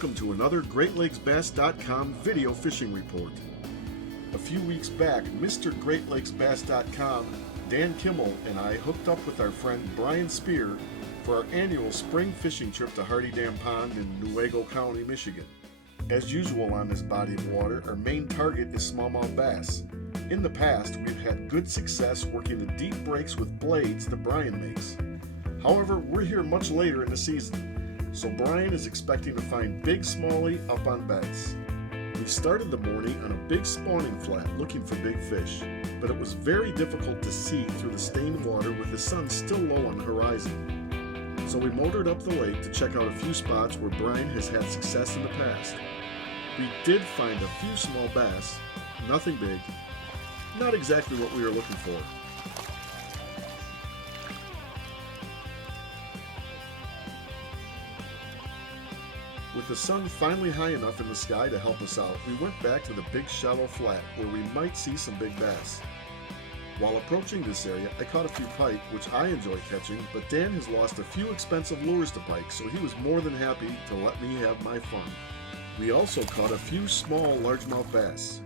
welcome to another GreatLakesBass.com video fishing report. A few weeks back, Mr. GreatLakesBass.com, Dan Kimmel, and I hooked up with our friend Brian Spear for our annual spring fishing trip to Hardy Dam Pond in Newaygo County, Michigan. As usual on this body of water, our main target is smallmouth bass. In the past, we've had good success working the deep breaks with blades that Brian makes. However, we're here much later in the season, so Brian is expecting to find big smallie up on beds. We started the morning on a big spawning flat looking for big fish, but it was very difficult to see through the stained water with the sun still low on the horizon. So we motored up the lake to check out a few spots where Brian has had success in the past. We did find a few small bass, nothing big, not exactly what we were looking for. With the sun finally high enough in the sky to help us out, we went back to the big shallow flat where we might see some big bass. While approaching this area, I caught a few pike, which I enjoy catching, but Dan has lost a few expensive lures to pike, so he was more than happy to let me have my fun. We also caught a few small largemouth bass.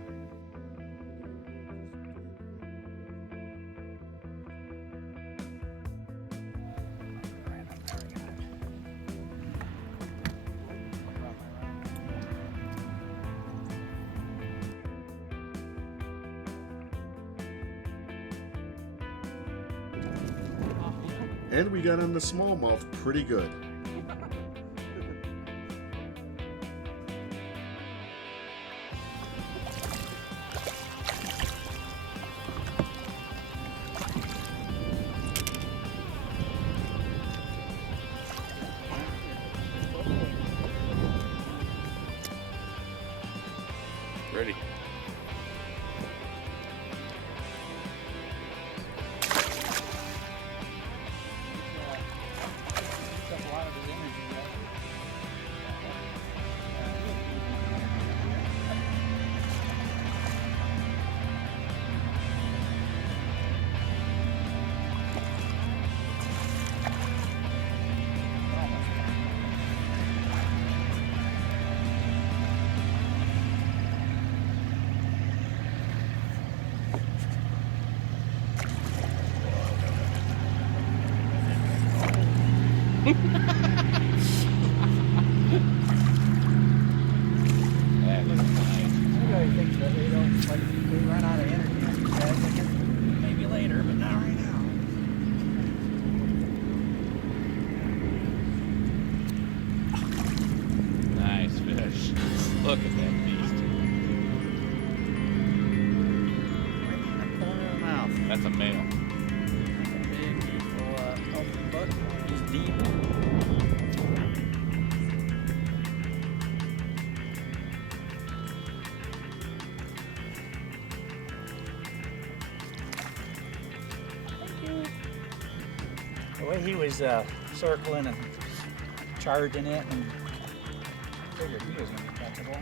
And we got on the smallmouth pretty good. Ready. Maybe later, but not right now. Nice fish. Look at that beast. Right in the corner of the mouth. That's a male. Big, beautiful open buck. He's deep. The way he was circling and charging it, and figured he was going to be catchable.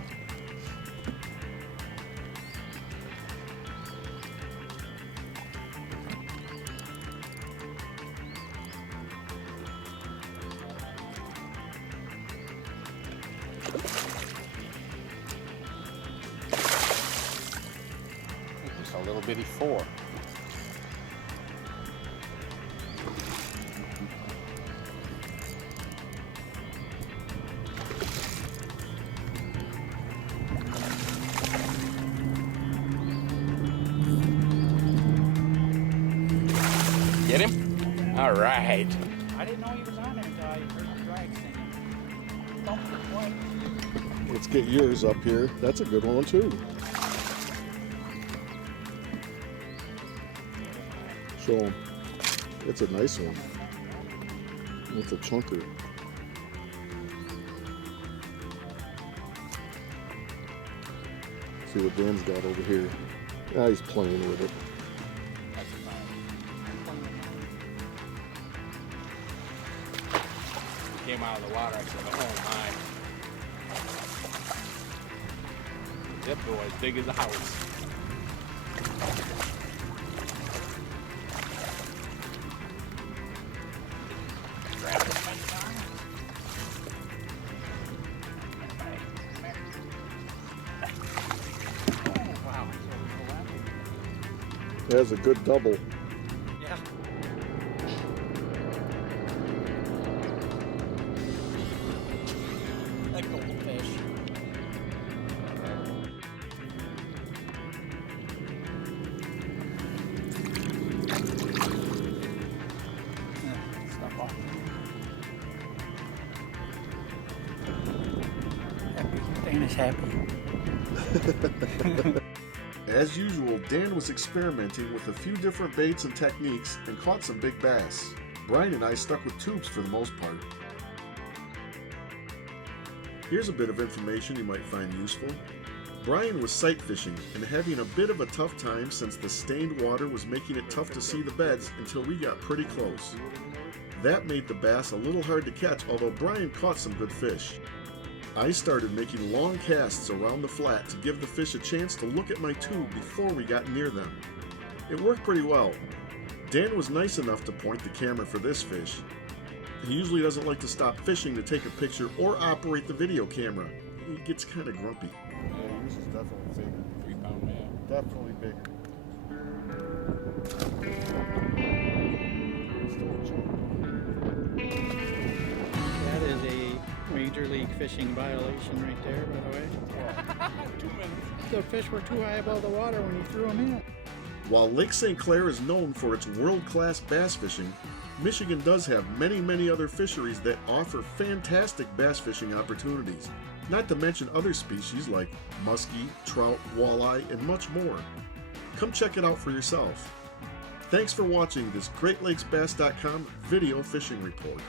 Just a little bitty 4. Get him? All right. I didn't know he was on there until I heard the drag singing. Thumped it twice. Let's get yours up here. That's a good one too. Show him. It's a nice one. It's a chunker. See what Dan's got over here. Ah, he's playing with it. Came out of the water. I said, oh my. That boy as big as a house. That's a good double. Yeah. A goldfish. Stop off. Happy. Dan is happy. As usual, Dan was experimenting with a few different baits and techniques and caught some big bass. Brian and I stuck with tubes for the most part. Here's a bit of information you might find useful. Brian was sight fishing and having a bit of a tough time since the stained water was making it tough to see the beds until we got pretty close. That made the bass a little hard to catch, although Brian caught some good fish. I started making long casts around the flat to give the fish a chance to look at my tube before we got near them. It worked pretty well. Dan was nice enough to point the camera for this fish. He usually doesn't like to stop fishing to take a picture or operate the video camera. He gets kind of grumpy. Yeah, yours is definitely bigger. 3 pound man. Definitely bigger. That is a Major League Fishing violation right there, by the way. 2 minutes. The fish were too high above the water when you threw them in. While Lake St. Clair is known for its world-class bass fishing, Michigan does have many other fisheries that offer fantastic bass fishing opportunities, not to mention other species like muskie, trout, walleye, and much more. Come check it out for yourself. Thanks for watching this GreatLakesBass.com video fishing report.